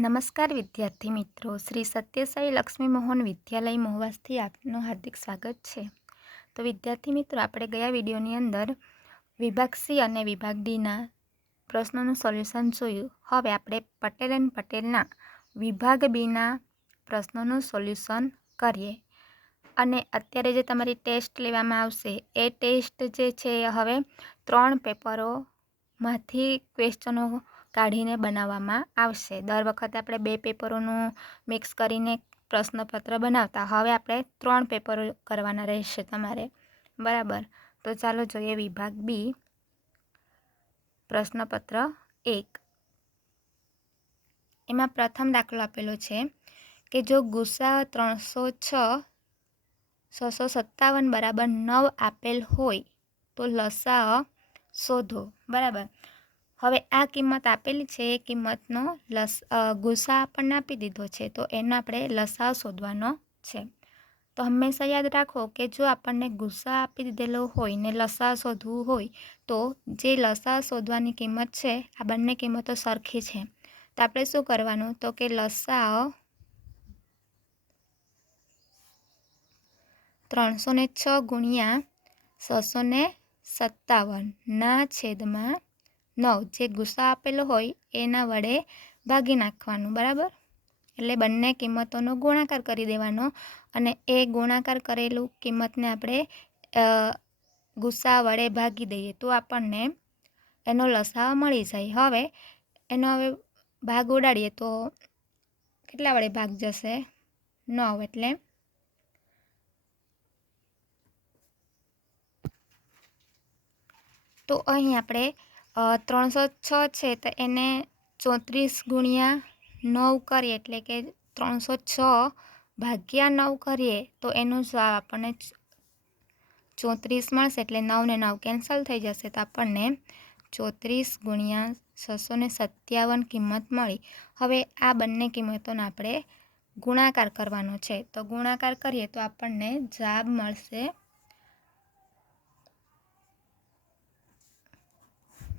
નમસ્કાર વિદ્યાર્થી મિત્રો, શ્રી સત્યસાઈ લક્ષ્મી મોહન વિદ્યાલય મહુવાથી આપનું હાર્દિક સ્વાગત છે. તો વિદ્યાર્થી મિત્રો, આપણે ગયા વિડીયોની અંદર વિભાગ સી અને વિભાગ ડીના પ્રશ્નોનું સોલ્યુશન જોયું. હવે આપણે પટેલ એન્ડ પટેલના વિભાગ બીના પ્રશ્નોનું સોલ્યુશન કરીએ. અને અત્યારે જે તમારી ટેસ્ટ લેવામાં આવશે એ ટેસ્ટ જે છે હવે 3 પેપરોમાંથી ક્વેશ્ચનો કાઢીને બનાવવામાં આવશે. દર વખતે આપણે 2 પેપરોનું મિક્સ કરીને પ્રશ્નપત્ર બનાવતા, હવે આપણે 3 પેપરો કરવાના રહેશે તમારે, બરાબર. તો ચાલો જોઈએ વિભાગ બી પ્રશ્નપત્ર 1. એમાં પ્રથમ દાખલો આપેલો છે કે જો ગુસા 306 657 બરાબર 9 આપેલ હોય તો લસાઅ શોધો, બરાબર. હવે આ કિંમત આપેલી છે, એ કિંમતનો ગુસા આપણને આપી દીધો છે, તો એનો આપણે લસાઅ શોધવાનો છે. તો હંમેશા યાદ રાખો કે જો આપણને ગુસા આપી દીધેલો હોય ને લસાઅ શોધવું હોય તો જે લસાઅ શોધવાની કિંમત છે, આ બંને કિંમતો સરખી છે, તો આપણે શું કરવાનું, તો કે લસાઅ 306 ગુણ્યા 657 ના છેદમાં 9 જે ગુસા આપેલો હોય એના વડે ભાગી નાખવાનું, બરાબર. એટલે બંને કિંમતોનો ગુણાકાર કરી દેવાનો અને એ ગુણાકાર કરેલું કિંમતને આપણે ગુસા વડે ભાગી દઈએ તો આપણને એનો લસાઅ મળી જાય. હવે એનો ભાગ ઉડાડીએ તો કેટલા વડે ભાગ જશે? 9. એટલે તો અહીં આપણે 306 છે તો એને 34 ગુણ્યા 9 કરીએ, એટલે કે 306 ભાગ્યા 9 કરીએ તો એનો જવાબ આપણને 34 મળશે. એટલે 9 ને 9 કેન્સલ થઈ જશે, તો આપણને 34 ગુણ્યા 657 કિંમત મળી. હવે આ બંને કિંમતોનો આપણે ગુણાકાર કરવાનો છે, તો ગુણાકાર કરીએ તો આપણને જવાબ મળશે,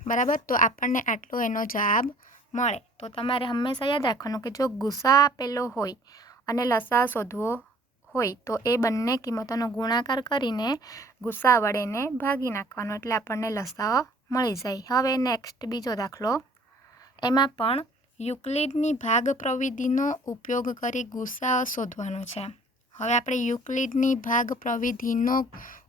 બરાબર. તો આપણને આટલો એનો જવાબ મળે. તો તમારે હંમેશા યાદ રાખવાનું કે જો ગુસા આપેલો હોય અને લસાઅ શોધવો હોય તો એ બંને કિંમતોનો ગુણાકાર કરીને ગુસા વડેને ભાગી નાખવાનો, એટલે આપણને લસાઅ મળી જાય. હવે નેક્સ્ટ બીજો દાખલો, એમાં પણ યુક્લિડની ભાગ પ્રવિધિનો ઉપયોગ કરી ગુસાઅ શોધવાનો છે. હવે આપણે યુક્લિડની ભાગ પ્રવિધિનો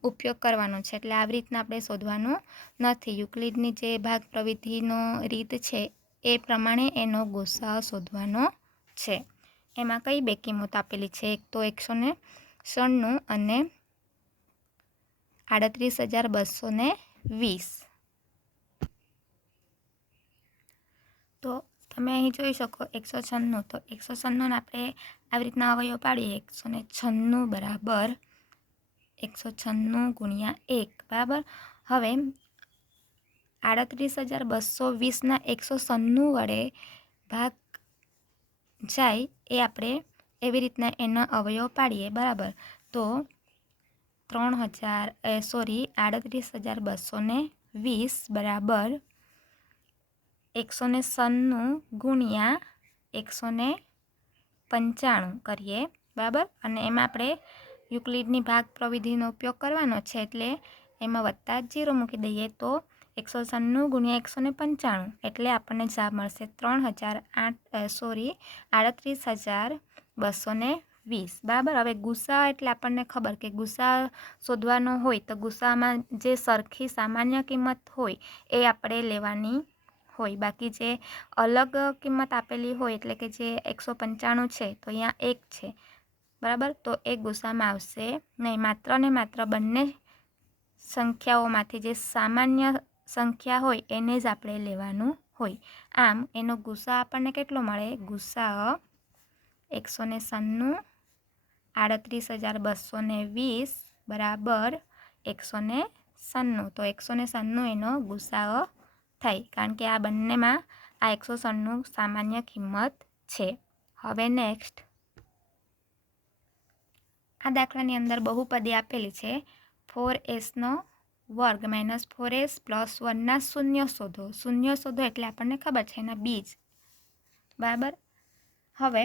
ઉપયોગ કરવાનો છે, એટલે આવી રીતના આપણે શોધવાનું નથી. યુક્લિડની જે ભાગ પ્રવિધિનો રીત છે એ પ્રમાણે એનો ગુસાઅ શોધવાનો છે. એમાં કઈ બે કિંમત આપેલી છે? એક તો 196 અને 38,220. તો તમે અહીં જોઈ શકો 196, તો 196 આપણે આવી રીતના અવયવ પાડીએ. 196 બરાબર 196 ગુણ્યા 1, બરાબર. હવે 38,220 196 વડે ભાગ જાય એ આપણે એવી રીતના એના અવયવ પાડીએ, બરાબર. તો 38,220 બરાબર 196 ગુણ્યા 195 કરીએ, બરાબર. અને એમાં આપણે યુક્લિડની ભાગ પ્રવિધિનો ઉપયોગ કરવાનો છે, એટલે એમાં વત્તા 0 મૂકી દઈએ તો 196 ગુણ્યા 195, એટલે આપણને જવાબ મળશે 38,220, બરાબર. હવે ગુસા એટલે આપણને ખબર કે ગુસા શોધવાનો હોય તો ગુસામાં જે સરખી સામાન્ય કિંમત હોય એ આપણે લેવાની હોય. બાકી જે અલગ કિંમત આપેલી હોય, એટલે કે જે 195 છે તો અહીંયા 1 છે, બરાબર, તો એ ગુસામાં આવશે નહીં. માત્ર ને માત્ર બંને સંખ્યાઓમાંથી જે સામાન્ય સંખ્યા હોય એને જ આપણે લેવાનું હોય. આમ એનો ગુસા આપણને કેટલો મળે? ગુસા 196 38,220 બરાબર 196. તો 196 એનો ગુસાઅ થાય, કારણ કે આ બંનેમાં આ 196 સામાન્ય કિંમત છે. હવે નેક્સ્ટ, આ દાખલાની અંદર બહુપદી આપેલી છે. 4s² - 4s + 1 ના શૂન્ય શોધો. શૂન્ય શોધો એટલે આપણને ખબર છે એના બીજ, બરાબર. હવે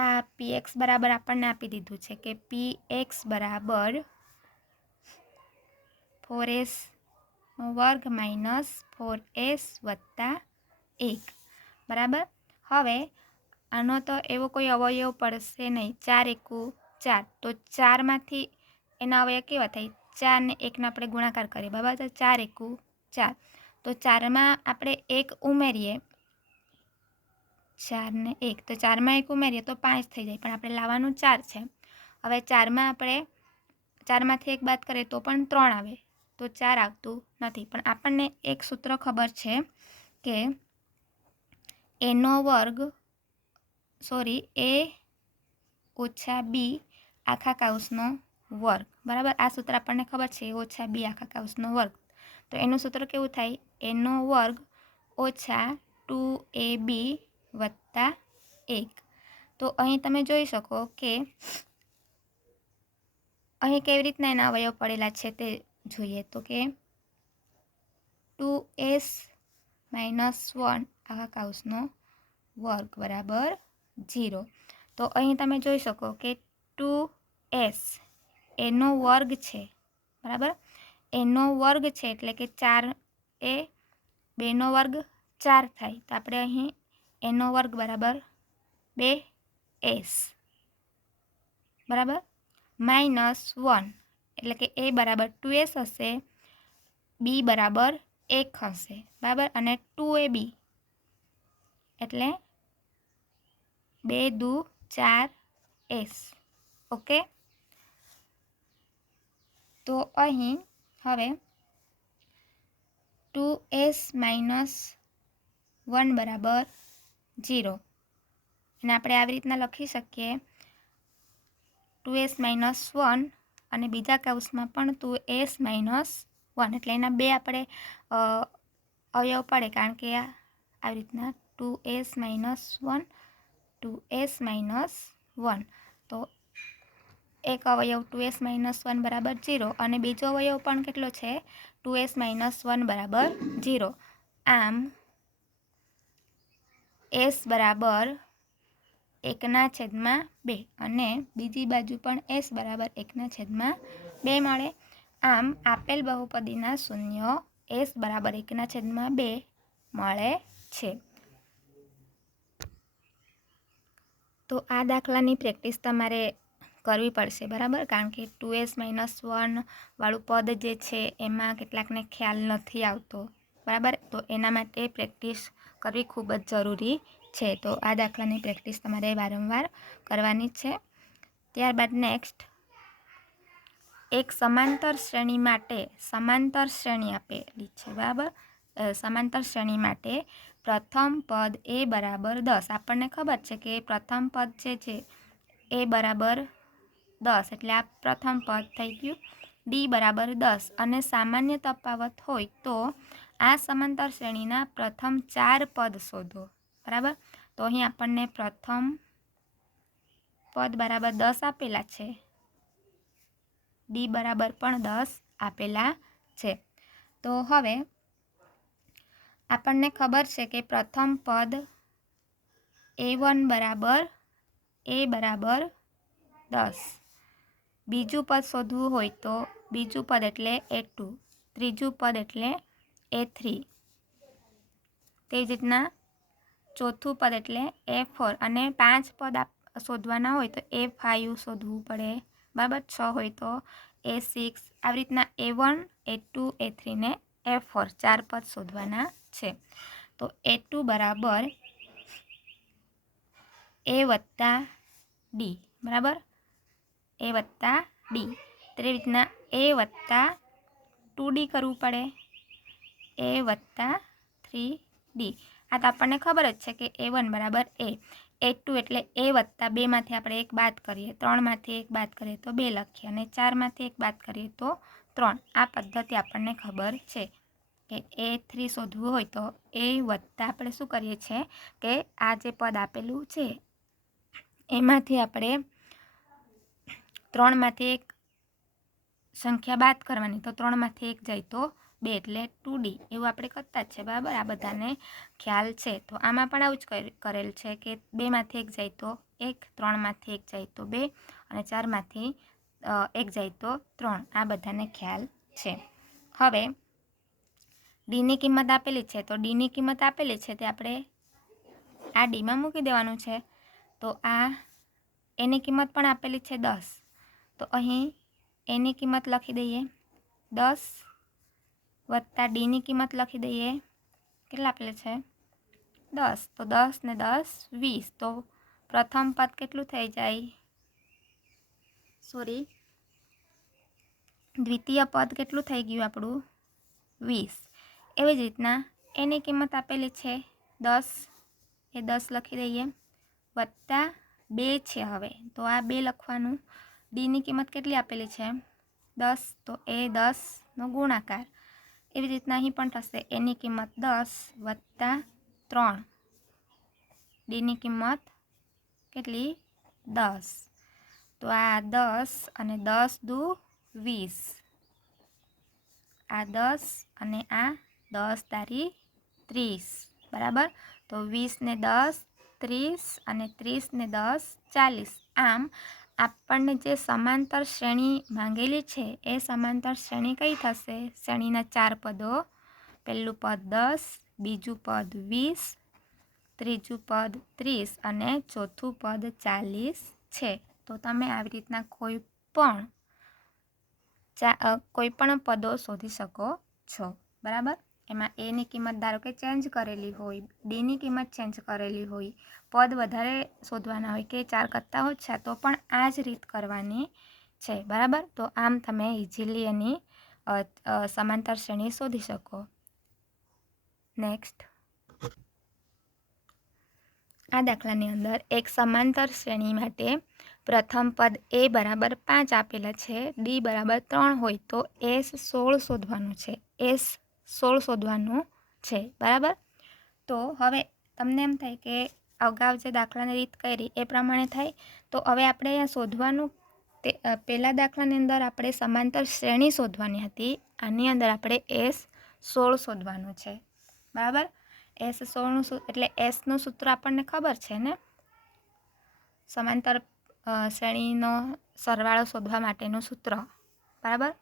આ px બરાબર આપણને આપી દીધું છે કે px બરાબર 4s વર્ગ માઇનસ 4s વત્તા 1 બરાબર. હવે આનો તો એવો કોઈ અવયવ પડશે નહીં, 4 એકુ 4, તો 4માંથી એના અવયવ કેવા થાય? 4 ને 1નો આપણે ગુણાકાર કરીએ, બરાબર. તો 4 એકુ 4, તો 4માં આપણે 1 ઉમેરીએ, 4 ને 1, તો 4માં 1 ઉમેરીએ તો 5 થઈ જાય, પણ આપણે લાવવાનું 4 છે. હવે 4માં આપણે 4માંથી 1 બાદ કરીએ તો પણ 3 આવે, તો 4 આવતું નથી. પણ આપણને એક સૂત્ર ખબર છે કે a ઓછા b આખા કૌંસનો વર્ગ, બરાબર. આ સૂત્ર આપણને ખબર છે, a ઓછા b આખા કૌંસનો વર્ગ. તો એનું સૂત્ર કેવું થાય? a નો વર્ગ ઓછા 2ab વત્તા 1. તો અહીં તમે જોઈ શકો કે અહીં કેવી રીતના એના અવયવ પડેલા છે તે જોઈએ. તો કે 2s - 1 આખા કૌંસનો વર્ગ બરાબર 0. તો અહીં તમે જોઈ શકો કે 2s એનો વર્ગ છે, બરાબર. એનો વર્ગ છે એટલે કે 4 એ 2નો વર્ગ 4 થાય, તો આપણે અહીં એનો વર્ગ બરાબર 2s બરાબર -1 એટલે કે a બરાબર 2s હશે, b બરાબર 1 હશે, બરાબર. અને 2ab એટલે 2 દુ 4s. ઓકે. તો અહીં હવે 2s - 1 બરાબર 0, અને આપણે આવી રીતના લખી શકીએ 2s - 1 અને બીજા કૌંસમાં પણ 2s - 1, એટલે એના બે આપણે અવયવ પડે, કારણ કે આવી રીતના 2s - 1 2s - 1, તો એક અવયવ 2s - 1 બરાબર 0 અને બીજો અવયવ પણ કેટલો છે? 2s - 1 બરાબર 0. આમ s બરાબર 1/2 અને બીજી બાજુ પણ s બરાબર 1/2 મળે. આમ આપેલ બહુપદીના શૂન્યો s બરાબર 1/2 મળે છે. તો આ દાખલાની પ્રેક્ટિસ તમારે કરવી પડશે, બરાબર. કારણ કે 2s - 1 વાળું પદ જે છે એમાં કેટલાકને ખ્યાલ નથી આવતો, બરાબર. તો એના માટે પ્રેક્ટિસ કરવી ખૂબ જ જરૂરી છે. તો આ દાખલાની પ્રેક્ટિસ તમારે વારંવાર કરવાની છે. ત્યારબાદ નેક્સ્ટ, એક સમાંતર શ્રેણી માટે સમાંતર શ્રેણી આપેલી છે, બરાબર. સમાંતર શ્રેણી માટે પ્રથમ પદ a બરાબર 10. આપણને ખબર છે કે પ્રથમ પદ જે છે a બરાબર 10, એટલે આ પ્રથમ પદ થઈ ગયું. d બરાબર 10 અને સામાન્ય તફાવત હોય તો આ સમાંતર શ્રેણીના પ્રથમ 4 પદ શોધો, બરાબર. તો અહીં આપણને પ્રથમ પદ બરાબર 10 આપેલા છે, d બરાબર પણ 10 આપેલા છે. તો હવે આપણને ખબર છે કે પ્રથમ પદ a1 બરાબર a બરાબર 10, બીજું પદ શોધવું હોય તો બીજું પદ એટલે a2, ત્રીજું પદ એટલે a3, તેવી જ રીતના ચોથું પદ એટલે a4, અને 5 પદ શોધવાના હોય તો a5 શોધવું પડે, બરાબર. 6 હોય તો a6, આવી રીતના a1 a2 a3 ને a4 4 પદ શોધવાના છે. તો a2 બરાબર a વત્તા d, બરાબર. a વત્તા d, તેવી રીતના a વત્તા 2d કરવું પડે, a વત્તા 3d. આ તો આપણને ખબર જ છે કે a1 બરાબર a2 એટલે a વત્તા 2માંથી આપણે 1 બાદ કરીએ, 3માંથી 1 બાદ કરીએ તો 2 લખીએ, અને 4માંથી 1 બાદ કરીએ તો 3. આ પદ્ધતિ આપણને ખબર છે કે a3 શોધવું હોય તો a વત્તા આપણે શું કરીએ છીએ કે આ જે પદ આપેલું છે એમાંથી આપણે 3માંથી 1 સંખ્યા બાદ કરવાની, તો 3માંથી 1 જાય તો 2 એટલે 2D એવું આપણે કરતા જ છે, બરાબર. આ બધાને ખ્યાલ છે. તો આમાં પણ આવું જ કરેલ છે કે 2માંથી 1 જાય તો 1, 3માંથી 1 જાય તો 2 અને 4માંથી 1 જાય તો 3. આ બધાને ખ્યાલ છે. હવે ડીની કિંમત આપેલી છે, તો ડીની કિંમત આપેલી છે તે આપણે આ ડીમાં મૂકી દેવાનું છે. તો આ એની કિંમત પણ આપેલી છે 10, તો અહીં એની કિંમત લખી દઈએ 10 વત્તા ડીની કિંમત લખી દઈએ, કેટલા આપેલ છે 10, તો 10 ને 10 20. તો પ્રથમ પદ કેટલું થઈ જાય, સોરી, દ્વિતીય પદ કેટલું થઈ ગયું આપણું 20. એવી જ રીતના એની કિંમત આપેલી છે 10, એ 10 લખી દઈએ વત્તા 2 છે. હવે તો આ 2 લખવાનું. ડીની કિંમત કેટલી આપેલી છે 10, તો એ 10નો ગુણાકાર. એવી રીતના અહીં પણ થશે એની કિંમત 10 વત્તા 3, ડીની કિંમત કેટલી 10. તો આ 10 અને 10 દુ 20, આ 10 અને આ 10 તારી 30, બરાબર. તો 20 ને 10 30 અને 30 ને 10 40. આમ આપણને જે સમાંતર શ્રેણી માંગેલી છે એ સમાંતર શ્રેણી કઈ થશે, શ્રેણીના 4 પદો. પહેલું પદ 10, બીજું પદ 20, ત્રીજું પદ 30 અને ચોથું પદ 40 છે. તો તમે આવી રીતના કોઈ પણ પદો શોધી શકો છો, બરાબર. એમાં એની કિંમત ધારો કે ચેન્જ કરેલી હોય, ડીની કિંમત ચેન્જ કરેલી હોય, પદ વધારે શોધવાના હોય કે 4 કરતાં ઓછા, તો પણ આ જ રીત કરવાની છે, બરાબર. તો આમ તમે ઇઝીલી એની સમાંતર શ્રેણી શોધી શકો. નેક્સ્ટ, આ દાખલાની અંદર એક સમાંતર શ્રેણી માટે પ્રથમ પદ એ બરાબર 5 આપેલા છે, ડી બરાબર 3 હોય તો S16 શોધવાનું છે. S16 શોધવાનું છે, બરાબર. તો હવે તમને એમ થાય કે અગાઉ જે દાખલાની રીત કરી એ પ્રમાણે થાય. તો હવે આપણે અહીંયા શોધવાનું, તે પહેલા દાખલાની અંદર આપણે સમાંતર શ્રેણી શોધવાની હતી, આની અંદર આપણે S16 શોધવાનું છે, બરાબર. S16 એટલે એસનું સૂત્ર આપણને ખબર છે ને, સમાંતર શ્રેણીનો સરવાળો શોધવા માટેનું સૂત્ર, બરાબર.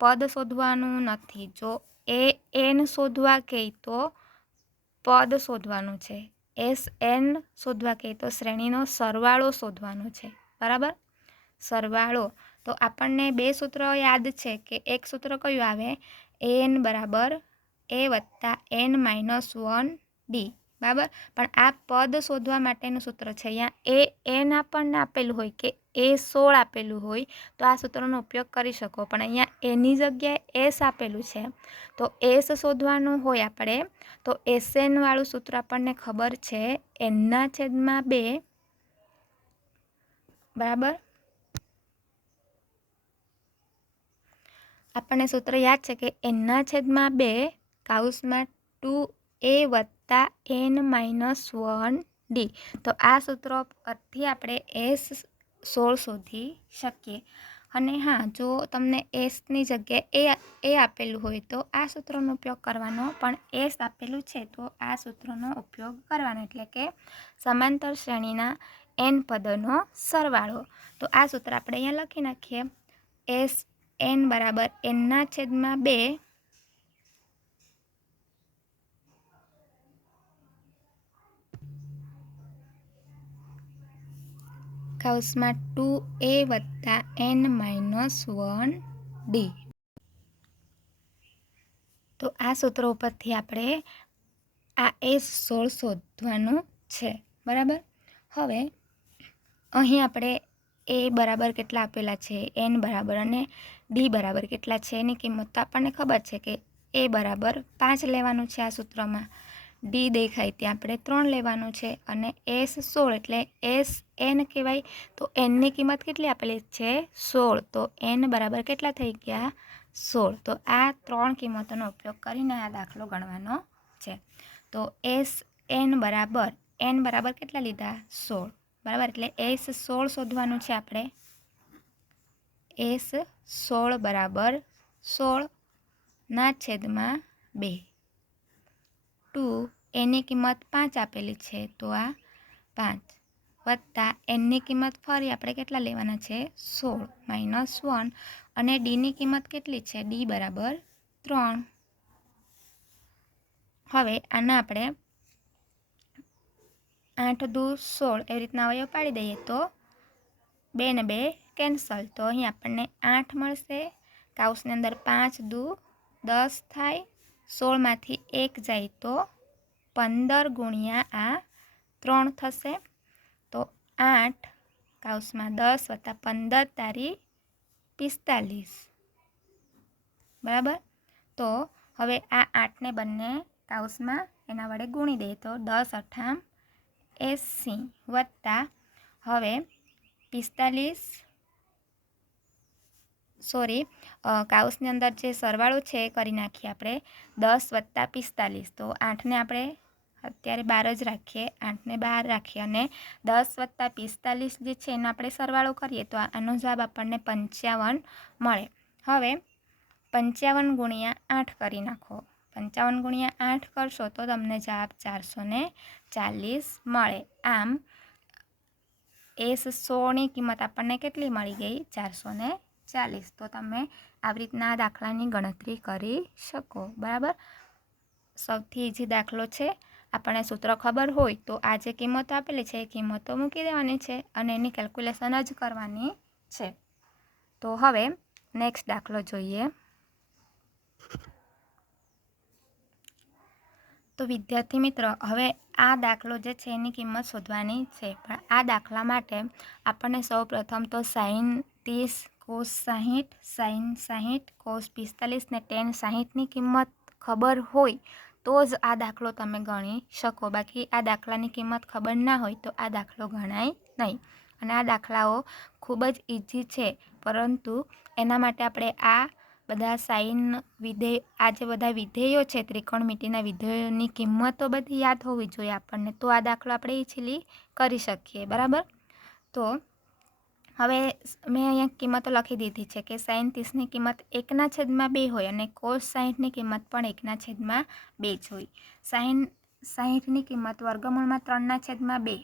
પદ શોધવાનું નથી. જો એન શોધવા કહે તો પદ શોધવાનું છે, SN શોધવા કહે તો શ્રેણીનો સરવાળો શોધવાનો છે, બરાબર. સરવાળો. તો આપણને 2 સૂત્રો યાદ છે કે એક સૂત્ર કયું આવે, AN બરાબર A વત્તા N -1 D, બરાબર. પણ આ પદ શોધવા માટેનું સૂત્ર છે. અહીંયા AN આપણને આપેલું હોય કે A16 આપેલું હોય તો આ સૂત્રનો ઉપયોગ કરી શકો, પણ અહીંયા એની જગ્યાએ S આપેલું છે તો S શોધવાનું હોય આપણે, તો SN વાળું સૂત્ર આપણને ખબર છે N/2, બરાબર. આપણને સૂત્ર યાદ છે કે N/2 કૌંસમાં 2A વત્તા N-1 D. તો આ સૂત્રો પરથી આપણે S16 શોધી શકીએ. અને હા, જો તમને એસની જગ્યાએ એ આપેલું હોય તો આ સૂત્રનો ઉપયોગ કરવાનો, પણ એસ આપેલું છે તો આ સૂત્રનો ઉપયોગ કરવાનો, એટલે કે સમાંતર શ્રેણીના n પદોનો સરવાળો. તો આ સૂત્ર આપણે અહીંયા લખી નાખીએ. SN બરાબર N/2 કૌંસમાં 2A વત્તા N-1 D. તો આ સૂત્ર ઉપરથી આપણે આ S16 શોધવાનું છે, બરાબર. હવે અહીં આપણે A બરાબર કેટલા આપેલા છે, N બરાબર અને D બરાબર કેટલા છે એની કિંમત તો આપણને ખબર છે કે A બરાબર 5 લેવાનું છે આ સૂત્રમાં, D દેખાય ત્યાં આપણે 3 લેવાનું છે, અને S16 એટલે SN કહેવાય. તો Nની કિંમત કેટલી આપેલી છે 16, તો N બરાબર કેટલા થઈ ગયા 16. તો આ 3 કિંમતોનો ઉપયોગ કરીને આ દાખલો ગણવાનો છે. તો SN બરાબર N બરાબર કેટલા લીધા 16, બરાબર. એટલે S16 શોધવાનું છે આપણે. S16 બરાબર 16 ના છેદમાં 2 2 એની કિંમત 5 આપેલી છે તો આ 5 વત્તા એનની કિંમત ફરી આપણે કેટલા લેવાના છે 16 -1 અને ડીની કિંમત કેટલી છે ડી બરાબર 3। હવે આના આપણે 8 દુ 16 એવી રીતના અવયવ પાડી દઈએ તો 2 ને 2 કેન્સલ, તો અહીં આપણને 8 મળશે। કાઉસની અંદર 5 દુ 10 થાય, 16માંથી 1 જાય તો 15 ગુણ્યા આ 3 થશે। તો 8 કાઉસમાં 10 વત્તા 15 તારી 45 બરાબર। તો હવે આ 8ને બંને કાઉસમાં એના વડે ગુણી દઈએ તો 10 × 8 = 80 વત્તા હવે 45 કાઉસની અંદર જે સરવાળો છે એ કરી નાખીએ આપણે 10 વત્તા 45 તો 8ને આપણે અત્યારે 12 જ રાખીએ, 8ને 12 રાખીએ અને 10 વત્તા 45 જે છે એનો આપણે સરવાળો કરીએ તો આનો જવાબ આપણને 55 મળે। હવે 55 ગુણ્યા 8 કરી નાખો, 55 ગુણ્યા 8 કરશો તો તમને જવાબ 440 મળે। આમ S16ની કિંમત આપણને કેટલી મળી ગઈ 440। તો તમે આવી રીતના દાખલાની ગણતરી કરી શકો બરાબર। સૌથી ઇઝી દાખલો છે, આપણને સૂત્ર ખબર હોય તો આ જે કિંમતો આપેલી છે એ કિંમતો મૂકી દેવાની છે અને એની કેલ્ક્યુલેશન જ કરવાની છે। તો હવે નેક્સ્ટ દાખલો જોઈએ। તો વિદ્યાર્થી મિત્રો હવે આ દાખલો જે છે એની કિંમત શોધવાની છે, પણ આ દાખલા માટે આપણને સૌપ્રથમ તો sin 30 cos 60 sin 60 cos 45 ને tan 60ની કિંમત ખબર હોય તો જ આ દાખલો તમે ગણી શકો, બાકી આ દાખલાની કિંમત ખબર ના હોય તો આ દાખલો ગણાય નહીં। અને આ દાખલાઓ ખૂબ જ ઇઝી છે, પરંતુ એના માટે આપણે આ બધા સાઇન વિધેય આ જે બધા વિધેયો છે ત્રિકોણમિતિના વિધેયોની કિંમતો બધી યાદ હોવી જોઈએ આપણને, તો આ દાખલો આપણે ઇઝીલી કરી શકીએ બરાબર। તો હવે મેં અહીંયા કિંમતો લખી દીધી છે કે sin 30ની કિંમત 1/2 હોય અને cos 60ની કિંમત પણ 1/2 જ હોય। sin 60ની કિંમત વર્ગમૂળમાં 3/2,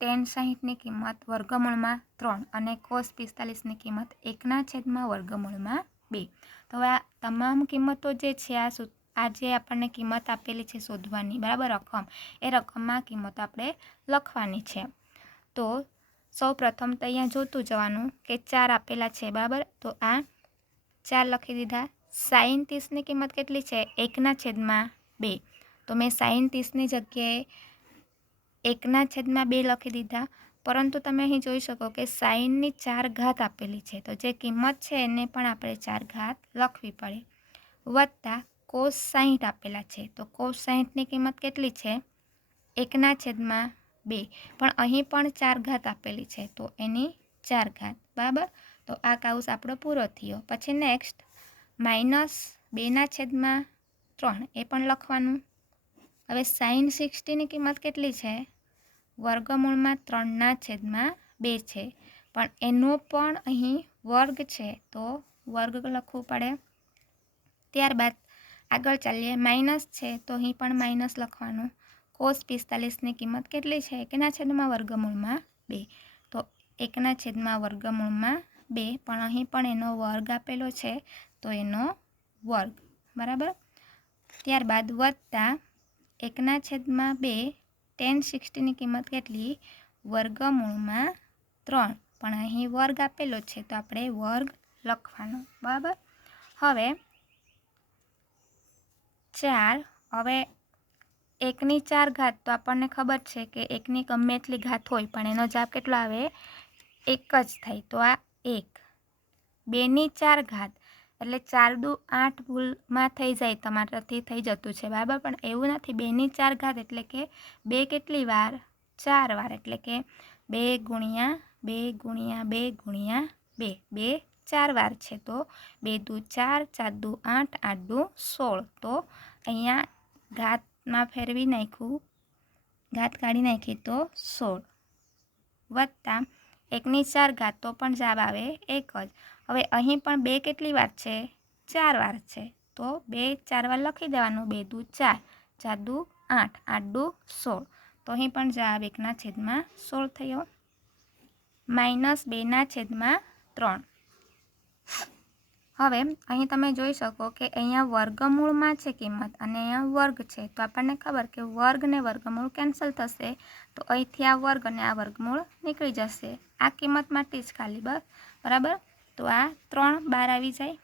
tan 60ની કિંમત વર્ગમૂળમાં 3 અને cos 45ની કિંમત 1/2। તો હવે આ તમામ કિંમતો જે છે આ જે આપણને કિંમત આપેલી છે શોધવાની બરાબર રકમ, એ રકમમાં કિંમતો આપણે લખવાની છે। તો સૌ પ્રથમ તો અહીંયા જોતું જવાનું કે 4 આપેલા છે બરાબર, તો આ 4 લખી દીધા। sin 30ની કિંમત કેટલી છે 1/2, તો મેં sin 30ની જગ્યાએ 1/2 લખી દીધા, પરંતુ તમે અહીં જોઈ શકો કે સાઇનની 4 ઘાત આપેલી છે, તો જે કિંમત છે એને પણ આપણે 4 ઘાત લખવી પડે, વત્તા cos 60 આપેલા છે, તો cos 60ની કિંમત કેટલી છે 1/2, પણ અહીં પણ 4 ઘાત આપેલી છે તો એની 4 ઘાત બરાબર। તો આ કાઉસ આપણો પૂરો થયો। પછી નેક્સ્ટ -2/3 એ પણ લખવાનું। હવે sin 60ની કિંમત કેટલી છે વર્ગમૂળમાં 3/2 છે, પણ એનો પણ અહીં વર્ગ છે તો વર્ગ લખવું પડે। ત્યારબાદ આગળ ચાલીએ, માઇનસ છે તો અહીં પણ માઇનસ લખવાનું। cos 45ની કિંમત કેટલી છે 1/2, તો 1/2 પણ અહીં પણ એનો વર્ગ આપેલો છે તો એનો વર્ગ બરાબર। ત્યારબાદ વત્તા 1/2 tan 60ની કિંમત કેટલી વર્ગમૂળમાં 3, પણ અહીં વર્ગ આપેલો છે તો આપણે વર્ગ લખવાનો બરાબર। હવે 4, હવે 1ની 4 ઘાત તો આપણને ખબર છે કે 1ની ગમે એટલી ઘાત હોય પણ એનો જવાબ કેટલો આવે 1 જ થાય, તો આ 1। 2ની 4 ઘાત એટલે 4 દુ 8 ભૂલમાં થઈ જાય, તમારાથી થઈ જતું છે બરાબર, પણ એવું નથી, 2ની 4 ઘાત એટલે કે 2 કેટલી વાર 4 વાર, એટલે કે 2 ગુણ્યા 2 ગુણ્યા 2 ગુણ્યા 2, 2 4 વાર છે તો 2 દુ 4, 4 દુ 8, 8 દુ 16, તો અહીંયા ઘાતમાં ફેરવી નાખ્યું, ઘાત કાઢી નાખી તો 16 વત્તા 1ની 4 ઘાત તો પણ જવાબ આવે 1 જ। હવે અહીં પણ 2 કેટલી વાર છે 4 વાર છે તો 2 4 વાર લખી દેવાનું, 2 દુ 4, 4 દુ 8, 8 દુ 16, તો અહીં પણ જવાબ 1/16 થયો. -2/3. હવે અહીં તમે જોઈ શકો કે અહીંયા વર્ગમૂળમાં છે કિંમત અને અહીંયા વર્ગ છે, તો આપણને ખબર કે વર્ગ ને વર્ગમૂળ કેન્સલ થશે, તો અહીંથી આ વર્ગ અને આ વર્ગમૂળ નીકળી જશે. આ કિંમત માટે જ ખાલી બરાબર. તો આ 3 બહાર આવી જાય.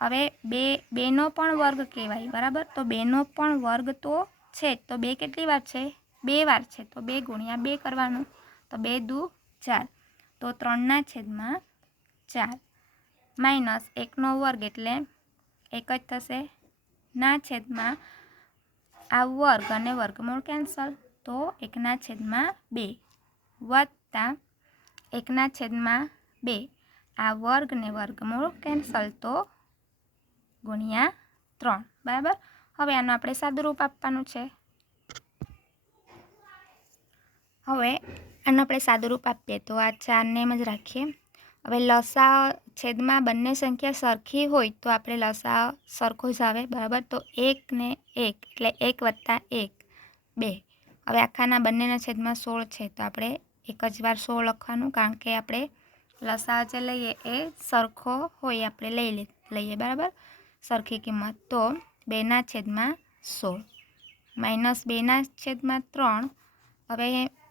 હવે 2નો પણ વર્ગ કહેવાય, બરાબર. તો 2નો પણ વર્ગ તો છે જ, તો 2 કેટલી વાર છે? 2 વાર છે, તો 2 × 2 કરવાનું, તો 2 દુ 4, તો 3/4 માઇનસ 1નો વર્ગ એટલે 1 જ થશે, ના છેદમાં આ વર્ગ અને વર્ગમૂળ કેન્સલ, તો 1/2 વત્તા 1/2 આ વર્ગ ને વર્ગમૂળ કેન્સલ, તો ગુણ્યા 3, બરાબર. હવે આનું આપણે સાદુરૂપ આપવાનું છે. હવે આનું આપણે સાદુરૂપ આપીએ તો આ 4ને એમ જ રાખીએ. હવે લસા છેદમાં બંને સંખ્યા સરખી હોય તો આપણે લસા સરખો જ આવે, બરાબર. તો 1 ને 1 એટલે 1 + 1 2. હવે આખાના બંનેના છેદમાં 16 છે, તો આપણે એક જ વાર 16 લખવાનું, કારણ કે આપણે લસા જે લઈએ એ સરખો હોય, આપણે લઈએ બરાબર, સરખી કિંમત. તો 2/16 -2/3. હવે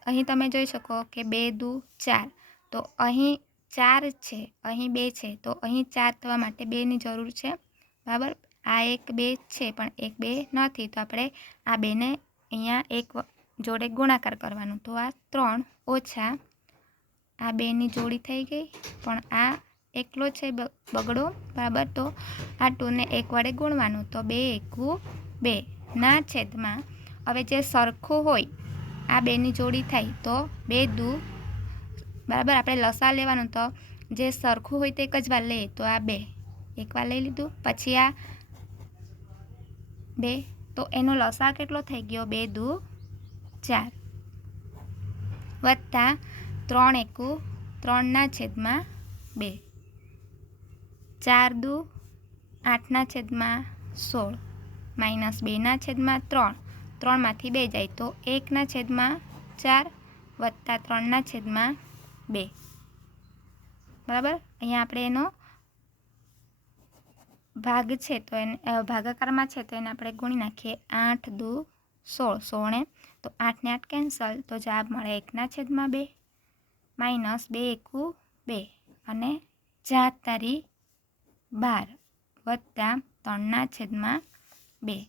અહીં તમે જોઈ શકો કે 2 દુ 4, તો અહીં 4 છે, અહીં 2 છે, તો અહીં 4 થવા માટે 2ની જરૂર છે, બરાબર. આ 1 2 છે, પણ 1 2 નથી, તો આપણે આ 2ને અહીંયા 1 જોડે ગુણાકાર કરવાનું, તો આ 3 ઓછા આ 2ની જોડી થઈ ગઈ, પણ આ એકલો છે બગડો, બરાબર. તો આ 2ને 1 વડે ગુણવાનું, તો 2 એકુ 2 ના છેદમાં હવે જે સરખું હોય આ 2ની જોડી થાય, તો 2 દુ, બરાબર. આપણે લસા લેવાનું, તો જે સરખું હોય તે એક જ વાર લઈએ, તો આ 2 એક વાર લઈ લીધું, પછી આ 2, તો એનો લસા કેટલો થઈ ગયો? 2 દુ 4 વત્તા 3 એકુ 3/2, 4 દુ 8/16 -2/3, 3માંથી 2 જાય, તો 1/4 વત્તા 3/2, બરાબર. અહીંયા આપણે એનો ભાગ છે, તો એને ભાગાકારમાં છે, તો એને આપણે ગુણી નાખીએ. 8 દુ 16, 16 તો 8 ને 8 કેન્સલ, તો જવાબ મળે 1/2 -2 એકુ 2 અને 4 તારી 12 વત્તા 3/2,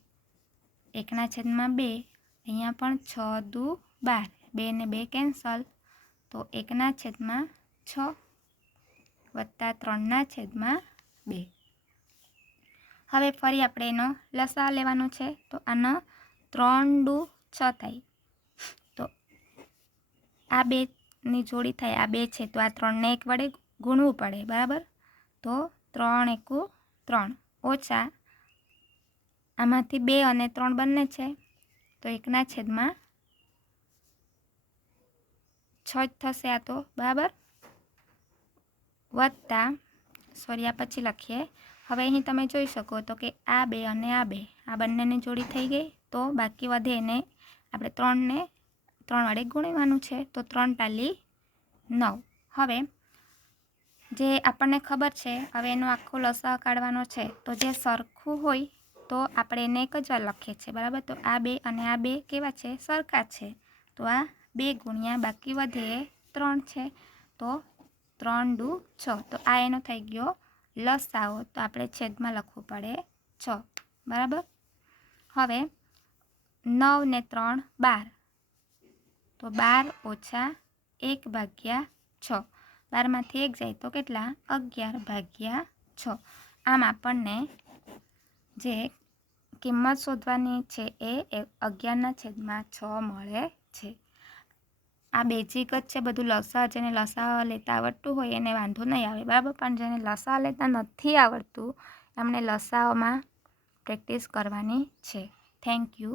1/2. અહીંયા પણ 6 દુ 12, 2 ને 2 કેન્સલ, તો 1/6 વત્તા 3/2. હવે ફરી આપણે એનો લસા લેવાનો છે, તો આનો 3 દુ 6 થાય, તો આ 2ની જોડી થાય, આ 2 છે, તો આ 3ને 1 વડે ગુણવું પડે, બરાબર. તો 3 એકુ 3 ઓછા આમાંથી 2 અને 3 બંને છે, તો 1/6 જ થશે આ, તો બરાબર. વત્તા સોરી, આ પછી લખીએ. હવે અહીં તમે જોઈ શકો તો કે આ 2 અને આ 2 આ બંનેની જોડી થઈ ગઈ, તો બાકી વધે એને આપણે 3ને 3 વડે ગુણવાનું છે, તો 3 ટાલી 9. હવે જે આપણને ખબર છે, હવે એનો આખો લસા કાઢવાનો છે, તો જે સરખું હોય તો આપણે એને એક જ વાર લખીએ છીએ, બરાબર. તો આ 2 અને આ 2 કેવા છે? સરખા છે, તો આ 2 ગુણ્યા બાકી વધે એ 3 છે, તો 3 દુ 6, તો આ એનો થઈ ગયો લસાઓ, તો આપણે છેદમાં લખવું પડે 6, બરાબર. હવે 9 ને 3 12, તો 12 ઓછા 1/6, 12માંથી 1 જાય તો કેટલા? 11/6. આમ આપણને જે કિંમત શોધવાની છે એ 11/6 મળે છે. આ બેઝિક જ છે બધું. લસા જેને લસા લેતા આવડતું હોય એને વાંધો નહીં આવે, બરાબર. પણ જેને લસા લેતા નથી આવડતું એમણે લસાઓમાં પ્રેક્ટિસ કરવાની છે. Thank you.